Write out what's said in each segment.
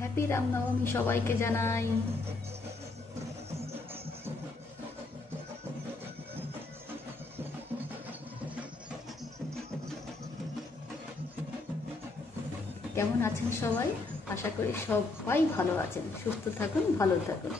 Happy Ramnavami সবাইকে জানাই। কেমন আছেন সবাই? আশা করি সবাই ভালো আছেন, সুস্থ থাকুন, ভালো থাকুন।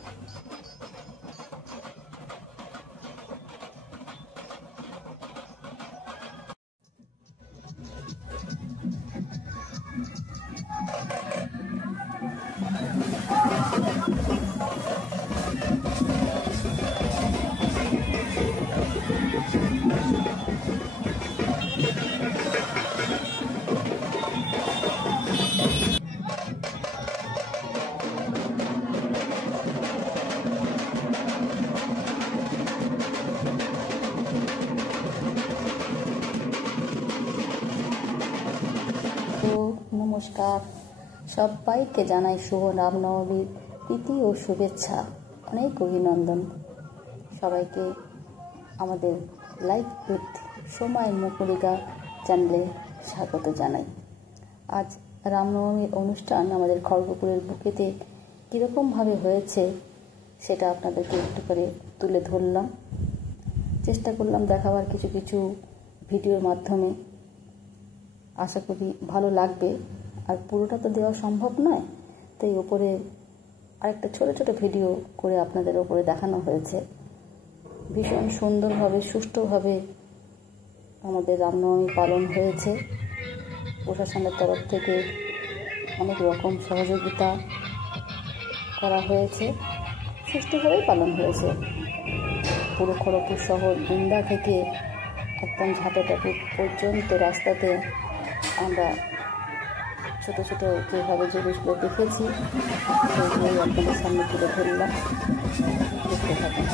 নমস্কার, সবাইকে জানাই শুভ রামনবমীর প্রীতি ও শুভেচ্ছা, অনেক অভিনন্দন। সবাইকে আমাদের লাইভ উইথ সময় মুকুলিকা চ্যানেলে স্বাগত জানাই। আজ রামনবমীর অনুষ্ঠান আমাদের খড়গপুরের বুকেতে কীরকমভাবে হয়েছে সেটা আপনাদেরকে একটু করে তুলে ধরলাম, চেষ্টা করলাম দেখাবার কিছু কিছু ভিডিওর মাধ্যমে। আশা করি ভালো লাগবে। আর পুরোটা তো দেওয়া সম্ভব নয়, তাই ওপরে আরেকটা ছোট ছোট ভিডিও করে আপনাদের ওপরে দেখানো হয়েছে। ভীষণ সুন্দরভাবে সুষ্ঠুভাবে আমাদের রামনবমী পালন হয়েছে। প্রশাসনের তরফ থেকে অনেক রকম সহযোগিতা করা হয়েছে, সুষ্ঠুভাবেই পালন হয়েছে। পুরো খড়গপুর শহর ইন্দা থেকে একদম ঝাঁটাটাপুর পর্যন্ত রাস্তাতে আমরা ছোট ছোট যেভাবে জিনিসগুলো দেখেছি সেইগুলোই আপনাদের সামনে তুলে ধরলাম, দেখতে থাকুন।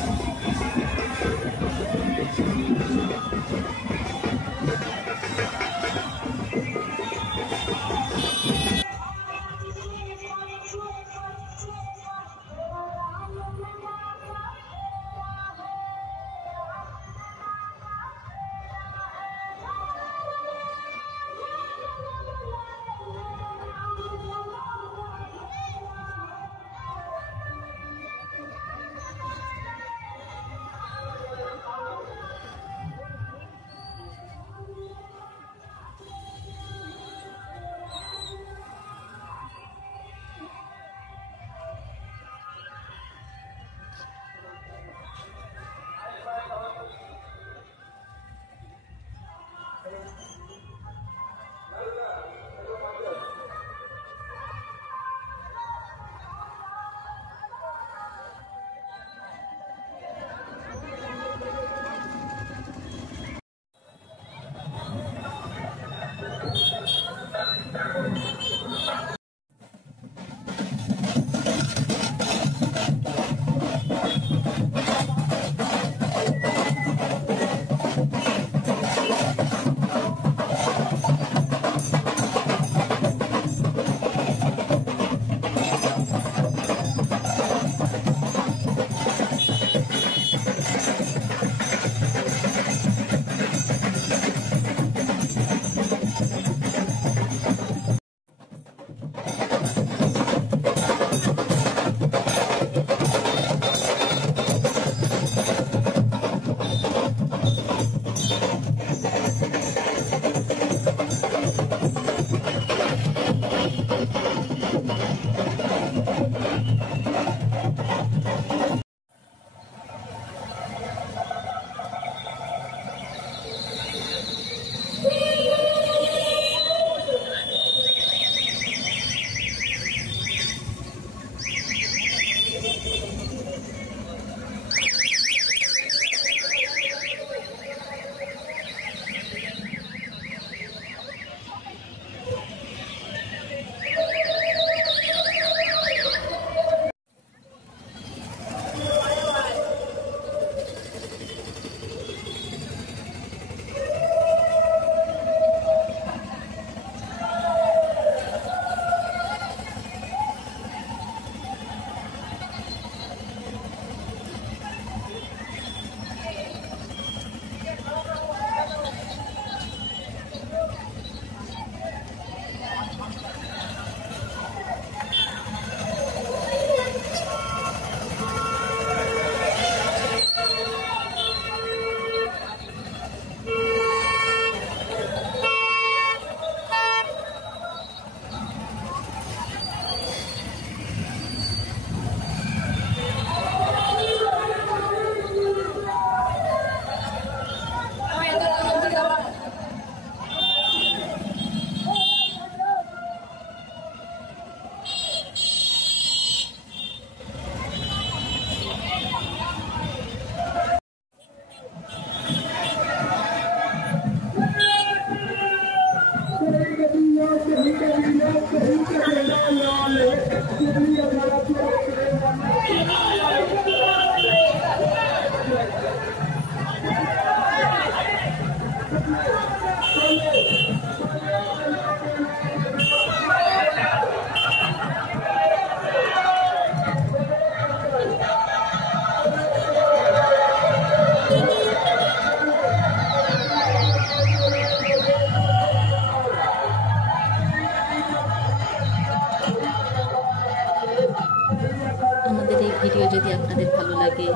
যদি আপনাদের ভালো লাগে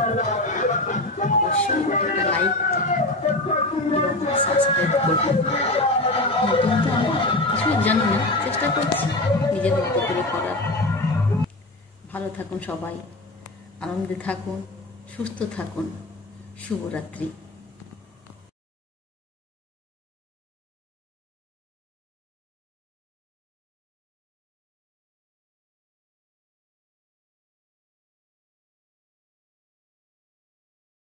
অবশ্যই একটা লাইক এবং সাবস্ক্রাইব করবেন। নতুন তো আমি কিছুই জানি না, চেষ্টা করছি নিজের মতো করে করার। ভালো থাকুন সবাই, আনন্দে থাকুন, সুস্থ থাকুন। শুভরাত্রি।